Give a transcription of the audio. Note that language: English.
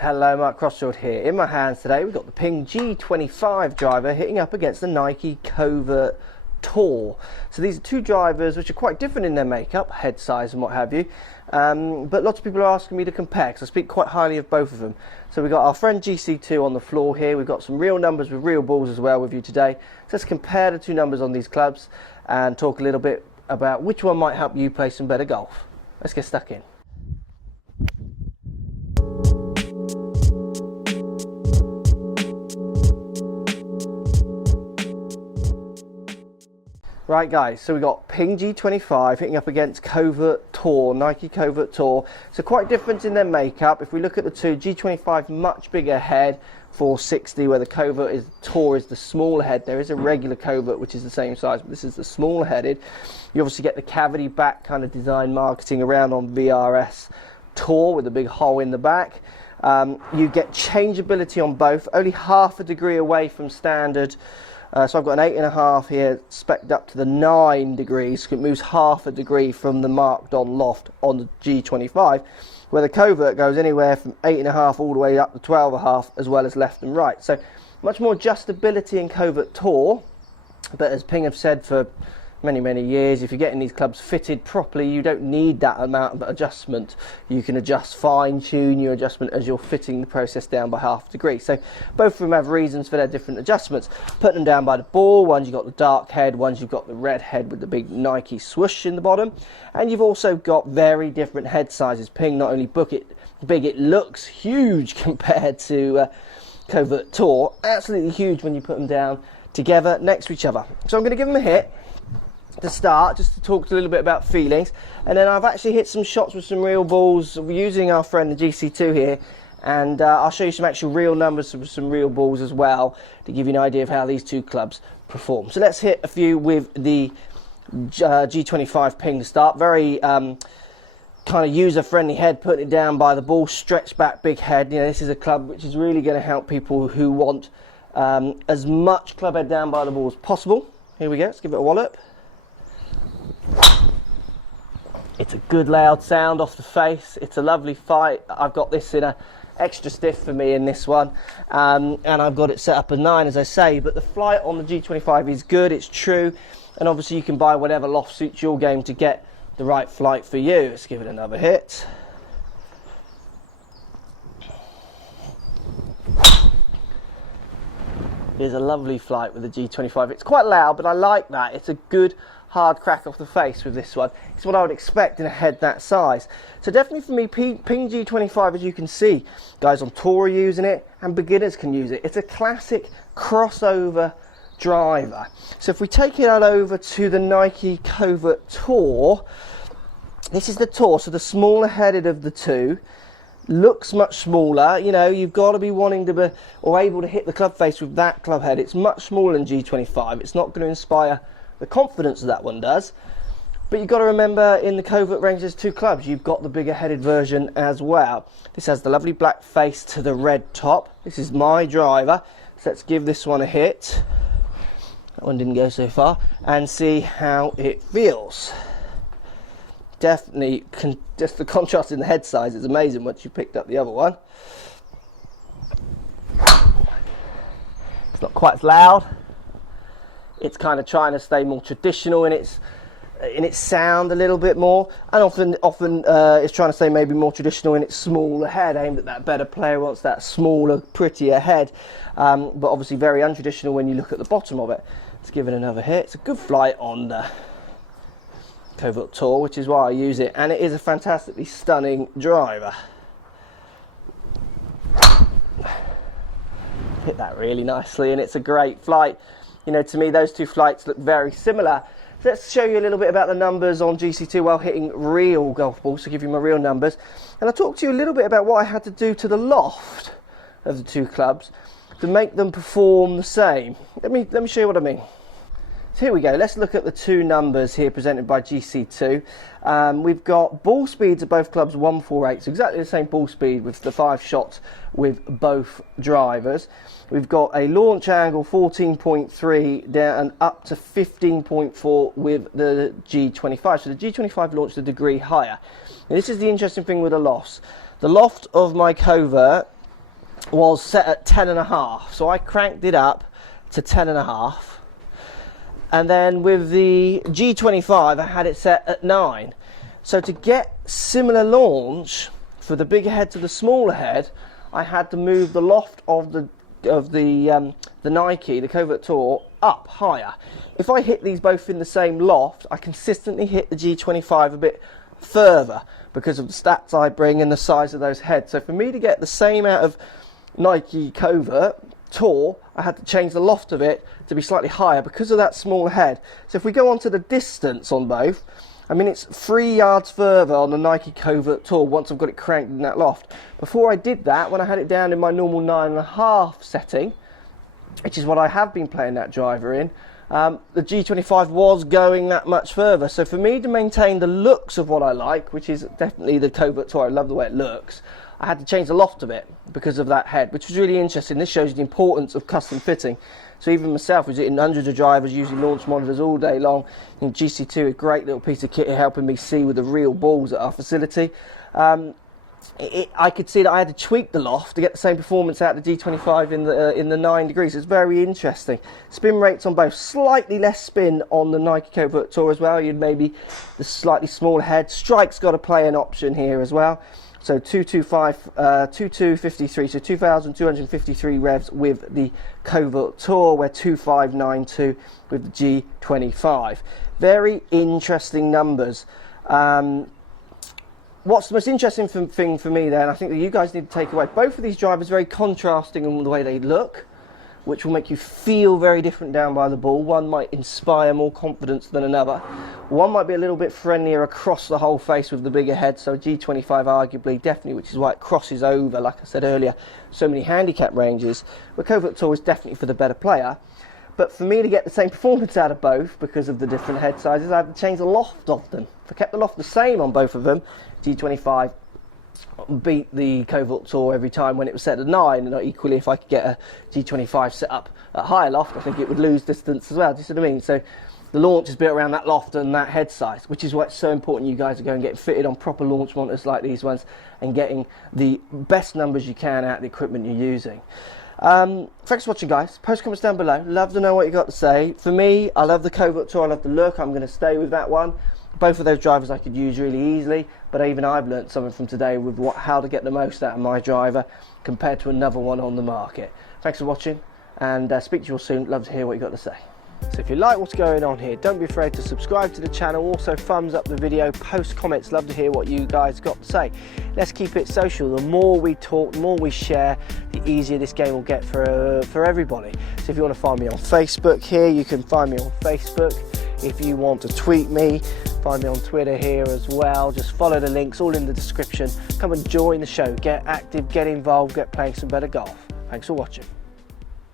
Hello, Mark Crossfield here. In my hands today we've got the Ping G25 driver hitting up against the Nike Covert Tour. So these are two drivers which are quite different in their makeup, head size and what have you, but lots of people are asking me to compare because I speak quite highly of both of them. So we've got our friend GC2 on the floor here. We've got some real numbers with real balls as well with you today. So let's compare the two numbers on these clubs and talk a little bit about which one might help you play some better golf. Let's get stuck in. Right guys, so we've got Ping G25 hitting up against Covert Tour, Nike Covert Tour. So quite different in their makeup. If we look at the two, G25 much bigger head, 460, where the Covert Tour is the smaller head. There is a regular Covert which is the same size, but this is the smaller headed. You obviously get the cavity back kind of design marketing around on VRS Tour with a big hole in the back. You get changeability on both, only half a degree away from standard. So I've got an 8.5 here, spec'd up to the 9 degrees. It moves half a degree from the marked on Loft on the G25, where the Covert goes anywhere from 8.5 all the way up to 12.5, as well as left and right. So much more adjustability in Covert Tour, but as Ping have said for many years, if you're getting these clubs fitted properly, you don't need that amount of adjustment. You can adjust, fine-tune your adjustment as you're fitting the process down by half a degree. So both of them have reasons for their different adjustments. Putting them down by the ball, one's you've got the dark head, one's you've got the red head with the big Nike swoosh in the bottom, and you've also got very different head sizes. Ping not only big, it looks huge compared to Covert Tour, absolutely huge when you put them down together next to each other. So I'm going to give them a hit to start, just to talk a little bit about feelings, and then I've actually hit some shots with some real balls using our friend the GC2 here, and I'll show you some actual real numbers with some real balls as well to give you an idea of how these two clubs perform. So let's hit a few with the G25 Ping to start. Very kind of user-friendly head, putting it down by the ball, stretch back, big head. You know, this is a club which is really going to help people who want as much club head down by the ball as possible. Here we go, let's give it a wallop. It's a good loud sound off the face. It's a lovely fight. I've got this in a extra stiff for me in this one, and I've got it set up a 9 as I say, but the flight on the G25 is good, it's true, and obviously you can buy whatever loft suits your game to get the right flight for you. Let's give it another hit. Here's a lovely flight with the G25. It's quite loud, but I like that. It's a good hard crack off the face with this one. It's what I would expect in a head that size. So definitely for me, Ping G25, as you can see, guys on tour are using it and beginners can use it. It's a classic crossover driver. So if we take it out over to the Nike Covert Tour, this is the Tour, so the smaller headed of the two. Looks much smaller, you know, you've got to be wanting to be or able to hit the club face with that club head. It's much smaller than G25. It's not going to inspire the confidence that one does, but you've got to remember in the Covert range there's two clubs. You've got the bigger headed version as well. This has the lovely black face to the red top. This is my driver, so let's give this one a hit. That one didn't go so far, and see how it feels. Definitely, just the contrast in the head size is amazing once you picked up the other one. It's not quite as loud. It's kind of trying to stay more traditional in its sound a little bit more, and often it's trying to stay maybe more traditional in its smaller head, aimed at that better player wants that smaller, prettier head, but obviously very untraditional when you look at the bottom of it. Let's give it another hit. It's a good flight on the Covert Tour, which is why I use it, and it is a fantastically stunning driver. Hit that really nicely, and it's a great flight. You know, to me those two flights look very similar. So let's show you a little bit about the numbers on GC2 while hitting real golf balls, to give you my real numbers, and I'll talk to you a little bit about what I had to do to the loft of the two clubs to make them perform the same. Let me show you what I mean. So here we go, let's look at the two numbers here presented by GC2. We've got ball speeds of both clubs 148, so exactly the same ball speed with the 5 shots with both drivers. We've got a launch angle 14.3 down and up to 15.4 with the G25. So the G25 launched a degree higher. Now this is the interesting thing with the lofts. The loft of my Covert was set at 10.5, so I cranked it up to 10.5, and then with the G25 I had it set at 9. So to get similar launch for the bigger head to the smaller head, I had to move the loft of the Nike, the Covert Tour, up higher. If I hit these both in the same loft, I consistently hit the G25 a bit further because of the stats I bring and the size of those heads. So for me to get the same out of Nike Covert Tour, I had to change the loft of it to be slightly higher because of that smaller head. So if we go on to the distance on both, I mean, it's 3 yards further on the Nike Covert Tour once I've got it cranked in that loft. Before I did that, when I had it down in my normal 9.5 setting, which is what I have been playing that driver in, the G25 was going that much further. So for me to maintain the looks of what I like, which is definitely the Covert Tour, I love the way it looks, I had to change the loft a bit because of that head, which was really interesting. This shows the importance of custom fitting. So even myself, was hitting hundreds of drivers using launch monitors all day long. And GC2, a great little piece of kit here helping me see with the real balls at our facility. I could see that I had to tweak the loft to get the same performance out of the G25 in the 9 degrees. It's very interesting. Spin rates on both, slightly less spin on the Nike Covert Tour as well. You'd maybe the slightly smaller head. Strike's got to play an option here as well. So 2253, so 2,253 revs with the Covert Tour, where 2592 with the G25. Very interesting numbers. What's the most interesting thing for me there, and I think that you guys need to take away, both of these drivers very contrasting in the way they look, which will make you feel very different down by the ball. One might inspire more confidence than another. One might be a little bit friendlier across the whole face with the bigger head, so G25 arguably, definitely, which is why it crosses over, like I said earlier, so many handicap ranges. The Covert Tour is definitely for the better player. But for me to get the same performance out of both, because of the different head sizes, I had to change the loft of them. If I kept the loft the same on both of them, G25 beat the Covert Tour every time when it was set at 9, and equally if I could get a G25 set up at higher loft, I think it would lose distance as well. Do you see what I mean? So the launch is built around that loft and that head size, which is why it's so important you guys are going and getting fitted on proper launch monitors like these ones and getting the best numbers you can out of the equipment you're using. Thanks for watching, guys. Post comments down below. Love to know what you got to say. For me, I love the Covert Tour, I love the look. I'm going to stay with that one. Both of those drivers I could use really easily, but even I've learnt something from today with how to get the most out of my driver compared to another one on the market. Thanks for watching, and speak to you all soon. Love to hear what you got to say. So if you like what's going on here, don't be afraid to subscribe to the channel. Also thumbs up the video, post comments. Love to hear what you guys got to say. Let's keep it social. The more we talk, the more we share, the easier this game will get for everybody. So if you want to find me on Facebook here, you can find me on Facebook. If you want to tweet me, find me on Twitter here as well. Just follow the links, all in the description. Come and join the show. Get active, get involved, get playing some better golf. Thanks for watching.